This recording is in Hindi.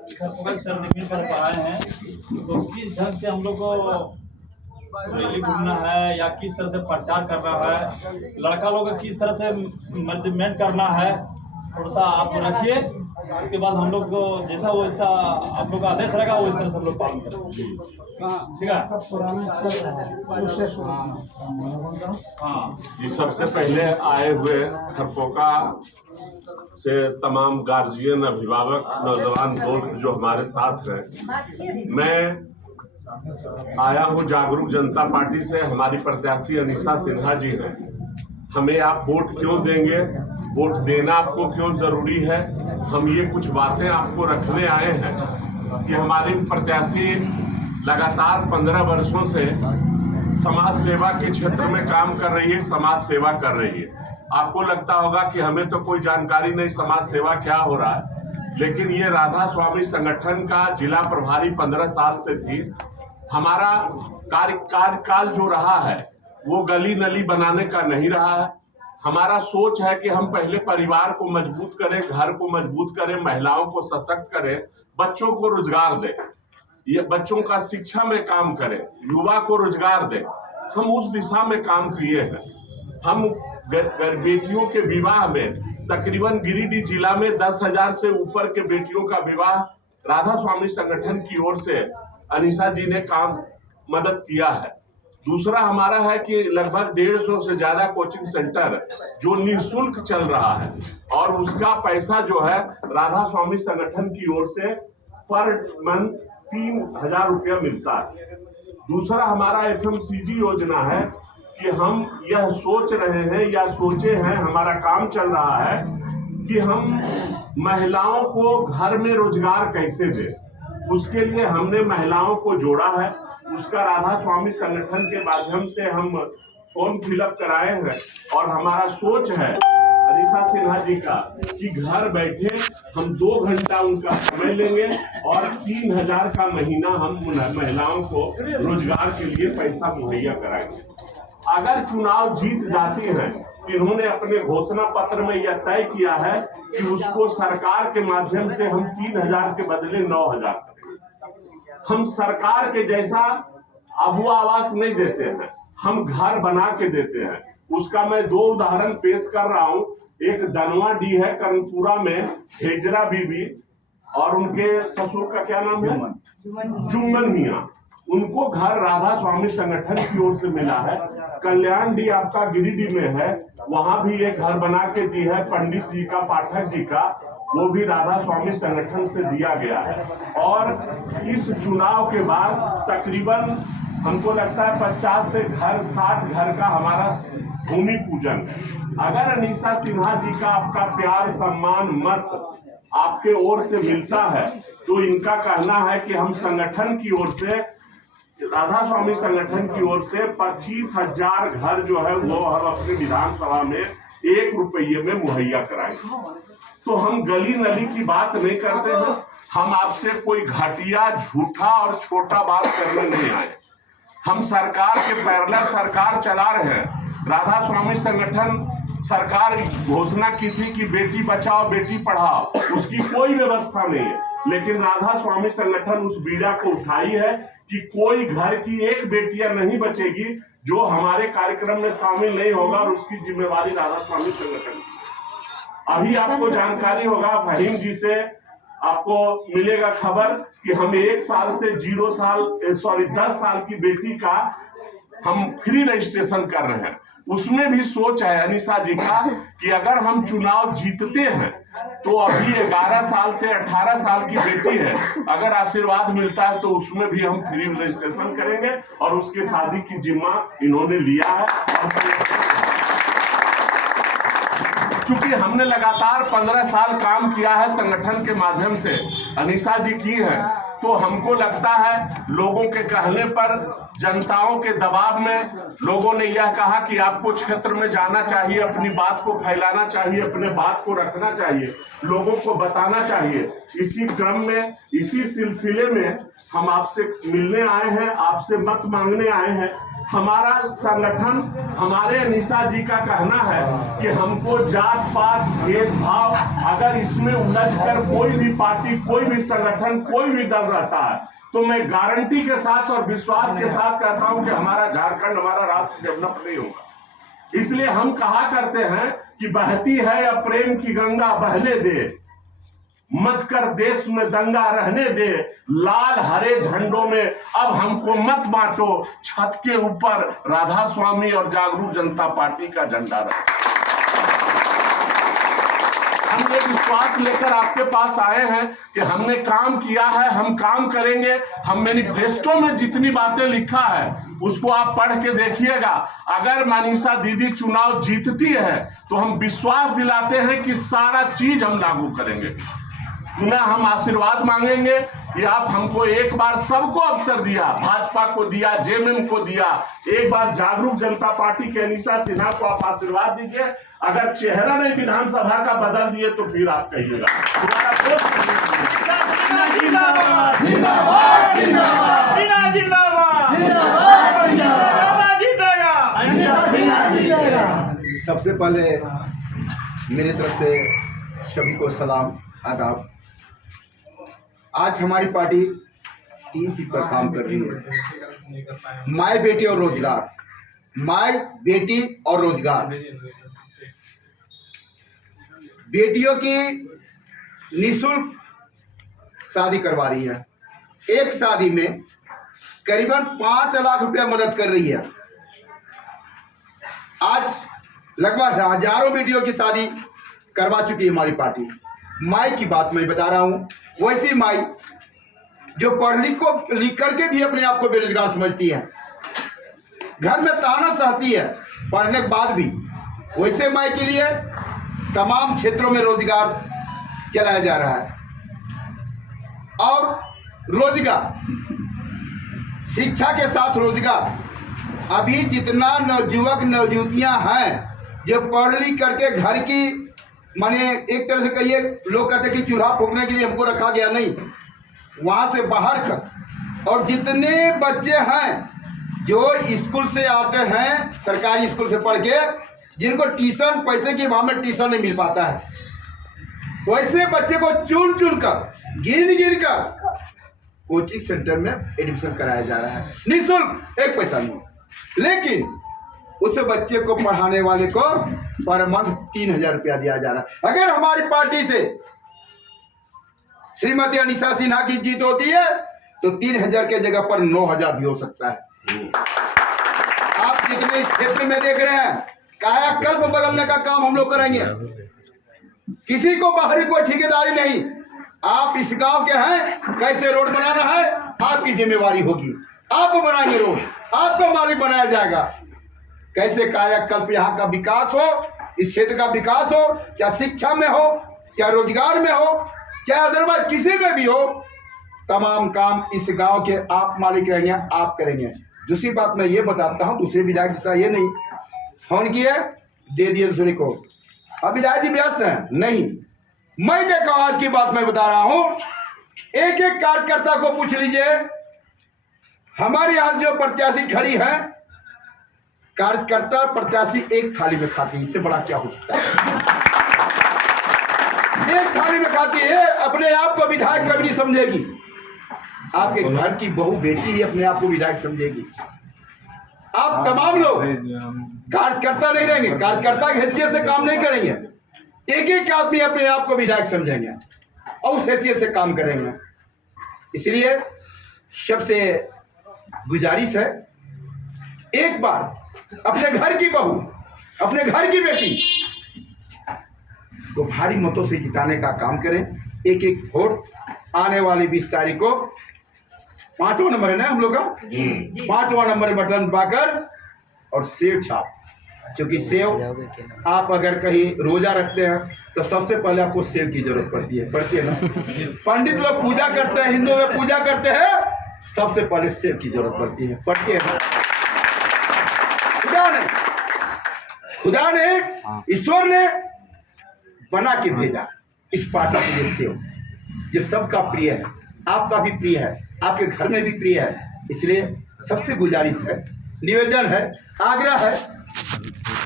सर नहीं कर पाए हैं, तो किस ढंग से हम लोग को रैली घूमना है या किस तरह से प्रचार करना है, लड़का लोग को किस तरह से मैनेजमेंट करना है, थोड़ा सा आप रखिए। उसके बाद हम लोग को जैसा वैसा आप लोग का आदेश रहेगा वो इस तरह से हम लोग पालन करेंगे। ठीक है। हाँ जी, सबसे पहले आए हुए खरपोका से तमाम गार्जियन, अभिभावक, नौजवान दोस्त जो हमारे साथ हैं, मैं आया हूं जागरूक जनता पार्टी से। हमारी प्रत्याशी अनीसा सिन्हा जी हैं। हमें आप वोट क्यों देंगे, वोट देना आपको क्यों जरूरी है, हम ये कुछ बातें आपको रखने आए हैं कि हमारी प्रत्याशी लगातार 15 वर्षों से समाज सेवा के क्षेत्र में काम कर रही है, समाज सेवा कर रही है। आपको लगता होगा कि हमें तो कोई जानकारी नहीं समाज सेवा क्या हो रहा है, लेकिन ये राधा स्वामी संगठन का जिला प्रभारी 15 साल से थी। हमारा कार्यकाल जो रहा है वो गली नली बनाने का नहीं रहा है। हमारा सोच है कि हम पहले परिवार को मजबूत करें, घर को मजबूत करें, महिलाओं को सशक्त करें, बच्चों को रोजगार दें, ये बच्चों का शिक्षा में काम करें, युवा को रोजगार दें। हम उस दिशा में काम किए हैं। हम बेटियों के विवाह में तकरीबन गिरिडीह जिला में 10,000 से ऊपर के बेटियों का विवाह राधा स्वामी संगठन की ओर से अनीसा जी ने मदद किया है। दूसरा हमारा है कि लगभग 150 से ज्यादा कोचिंग सेंटर जो निःशुल्क चल रहा है और उसका पैसा जो है राधा स्वामी संगठन की ओर से पर मंथ 3,000 रुपया मिलता है। दूसरा हमारा FMCG योजना है कि हम यह सोच रहे हैं या सोचे हैं, हमारा काम चल रहा है कि हम महिलाओं को घर में रोजगार कैसे दें। उसके लिए हमने महिलाओं को जोड़ा है। उसका राधा स्वामी संगठन के माध्यम से हम फॉर्म फिलअप कराए हैं और हमारा सोच है अनीसा सिन्हा जी का कि घर बैठे हम 2 घंटा उनका समय लेंगे और 3,000 का महीना हम महिलाओं को रोजगार के लिए पैसा मुहैया कराएंगे। अगर चुनाव जीत जाती हैं, इन्होंने अपने घोषणा पत्र में यह तय किया है कि उसको सरकार के माध्यम से हम 3,000 के बदले 9,000 करेंगे। हम सरकार के जैसा अबुआ आवास नहीं देते हैं, हम घर बना के देते हैं। उसका मैं 2 उदाहरण पेश कर रहा हूं। एक दनवा डी है कर्णपुरा में, हेजरा बीबी और उनके ससुर का क्या नाम है, जुम्मन मियां। उनको घर राधा स्वामी संगठन की ओर से मिला है। कल्याण डी आपका गिरिडीह में है, वहां भी एक घर बना के दी है पंडित जी का, पाठक जी का, वो भी राधा स्वामी संगठन से दिया गया है। और इस चुनाव के बाद तकरीबन हमको लगता है 50 से 60 घर का हमारा भूमि पूजन है। अगर अनीसा सिन्हा जी का आपका प्यार, सम्मान, मत आपके ओर से मिलता है तो इनका कहना है कि हम संगठन की ओर से, राधा स्वामी संगठन की ओर से 25,000 घर जो है वो हम अपने विधानसभा में 1 रुपये में मुहैया कराएंगे। तो हम गली नली की बात नहीं करते हैं। हम आपसे कोई घटिया, झूठा और छोटा बात करने नहीं आए। हम सरकार के पैरेलल सरकार चला रहे हैं। राधा स्वामी संगठन सरकार घोषणा की थी कि बेटी बचाओ बेटी पढ़ाओ, उसकी कोई व्यवस्था नहीं है, लेकिन राधा स्वामी संगठन उस बीड़ा को उठाई है कि कोई घर की एक बेटियां नहीं बचेगी जो हमारे कार्यक्रम में शामिल नहीं होगा, और उसकी जिम्मेवारी राधा स्वामी संगठन की। अभी आपको जानकारी होगा, फहीम जी से आपको मिलेगा खबर कि हम 1 साल से 10 साल की बेटी का हम फ्री रजिस्ट्रेशन कर रहे हैं। उसमें भी सोच है अनीसा जी का कि अगर हम चुनाव जीतते हैं तो अभी 11 साल से 18 साल की बेटी है, अगर आशीर्वाद मिलता है तो उसमें भी हम फ्री रजिस्ट्रेशन करेंगे और उसके शादी की जिम्मा इन्होंने लिया है। चूंकि हमने लगातार 15 साल काम किया है संगठन के माध्यम से, अनीसा जी की है, तो हमको लगता है लोगों के कहने पर, जनताओं के दबाव में लोगों ने यह कहा कि आपको क्षेत्र में जाना चाहिए, अपनी बात को फैलाना चाहिए, अपने बात को रखना चाहिए, लोगों को बताना चाहिए। इसी क्रम में, इसी सिलसिले में हम आपसे मिलने आए हैं, आपसे मत मांगने आए हैं। हमारा संगठन, हमारे अनीसा जी का कहना है कि हमको जात पात भेदभाव अगर इसमें उलझ कर कोई भी पार्टी, कोई भी संगठन, कोई भी दल रहता है तो मैं गारंटी के साथ और विश्वास के साथ कहता हूं कि हमारा झारखंड, हमारा राष्ट्र डेवलप नहीं होगा। इसलिए हम कहा करते हैं कि बहती है या प्रेम की गंगा बहने दे, मत कर देश में दंगा रहने दे, लाल हरे झंडों में अब हमको मत बांटो, छत के ऊपर राधा स्वामी और जागरूक जनता पार्टी का झंडा रहे। हम ये विश्वास लेकर आपके पास आए हैं कि हमने काम किया है, हम काम करेंगे। हम मैनिफेस्टो में जितनी बातें लिखा है उसको आप पढ़ के देखिएगा। अगर मनीषा दीदी चुनाव जीतती है तो हम विश्वास दिलाते हैं कि सारा चीज हम लागू करेंगे। पुनः हम आशीर्वाद मांगेंगे कि आप हमको एक बार सबको अवसर दिया, भाजपा को दिया, जेएमएम को दिया, एक बार जागरूक जनता पार्टी के अनीसा सिन्हा को आप आशीर्वाद दीजिए। अगर चेहरा नहीं विधानसभा का बदल दिए तो फिर आप कहिएगा। सबसे पहले मेरी तरफ से सभी को सलाम, आदाब। आज हमारी पार्टी 3 सीट पर काम कर रही है। माय बेटी और रोजगार, माय बेटी और रोजगार। बेटियों की निःशुल्क शादी करवा रही है। एक शादी में करीबन 5 लाख रुपया मदद कर रही है। आज लगभग हजारों बेटियों की शादी करवा चुकी है हमारी पार्टी। माई की बात मैं बता रहा हूँ, वैसी माई जो पढ़ लिख करके भी अपने आप को बेरोजगार समझती है, घर में ताना सहती है पढ़ने के बाद भी, वैसे माई के लिए तमाम क्षेत्रों में रोजगार चलाया जा रहा है। और रोजगार, शिक्षा के साथ रोजगार। अभी जितना नवयुवक नवयुवतियां हैं जो पढ़ लिख करके घर की, माने एक तरह से कहिए, लोग कहते हैं कि चूल्हा फूकने के लिए हमको रखा गया, नहीं, वहां से बाहर कर। और जितने बच्चे हैं जो स्कूल से आते हैं, सरकारी स्कूल से पढ़ के, जिनको ट्यूशन, पैसे के अभाव में ट्यूशन नहीं मिल पाता है, वैसे बच्चे को चुन चुन कर, गिन कर कोचिंग सेंटर में एडमिशन कराया जा रहा है, निःशुल्क, एक पैसा नहीं। लेकिन उस बच्चे को पढ़ाने वाले को पर मंथ 3000 रुपया दिया जा रहा है। अगर हमारी पार्टी से श्रीमती अनीसा सिन्हा की जीत होती है तो 3000 के जगह पर 9000 भी हो सकता है। आप जितने इस क्षेत्र में देख रहे हैं, कायाकल्प बदलने का काम हम लोग करेंगे। किसी को बाहरी कोई ठेकेदारी नहीं। आप इस गांव के हैं, कैसे रोड बनाना है आपकी जिम्मेवारी होगी। आप बनाएंगे रोड, आपको मालिक बनाया जाएगा। कैसे कायाकल्प यहाँ का विकास हो, इस क्षेत्र का विकास हो, चाहे शिक्षा में हो, चाहे रोजगार में हो, चाहे अदरवाइज किसी में भी हो, तमाम काम इस गांव के आप मालिक रहेंगे, आप करेंगे। दूसरी बात मैं ये बताता हूँ, दूसरे विधायक जैसा ये नहीं फोन किए दे दिए दूसरे को, अब विधायक जी व्यस्त हैं, नहीं। मैं देखा आज की बात मैं बता रहा हूँ, एक एक कार्यकर्ता को पूछ लीजिए, हमारे यहाँ जो प्रत्याशी खड़ी है, कार्यकर्ता प्रत्याशी एक थाली में खाती है, इससे बड़ा क्या हो सकता है। एक थाली में खाती है, अपने आप को विधायक कभी नहीं समझेगी। आपके घर की बहू बेटी ही अपने आप को विधायक समझेगी। आप तमाम लोग कार्यकर्ता नहीं रहेंगे, कार्यकर्ता की हैसियत से काम नहीं करेंगे। एक एक आदमी अपने आप को विधायक समझेंगे और उस हैसियत से काम करेंगे। इसलिए सबसे गुजारिश है, एक बार अपने घर की बहू, अपने घर की बेटी को भारी मतों से जिताने का काम करें। एक एक वोट आने वाली 20 तारीख को 5वां नंबर है ना हम लोग का, 5वां नंबर बटन दबाकर और सेव छाप। क्योंकि सेव आप अगर कहीं रोजा रखते हैं तो सबसे पहले आपको सेव की जरूरत पड़ती है ना। पंडित लोग पूजा करते हैं, हिंदू में पूजा करते हैं, सबसे पहले सेव की जरूरत पड़ती है। खुदा ने ईश्वर ने बना के भेजा इस पार्टी के लिए सेव, जो सबका प्रिय है, आपका भी प्रिय है, आपके घर में भी प्रिय है। इसलिए सबसे गुजारिश है निवेदन है, आग्रह है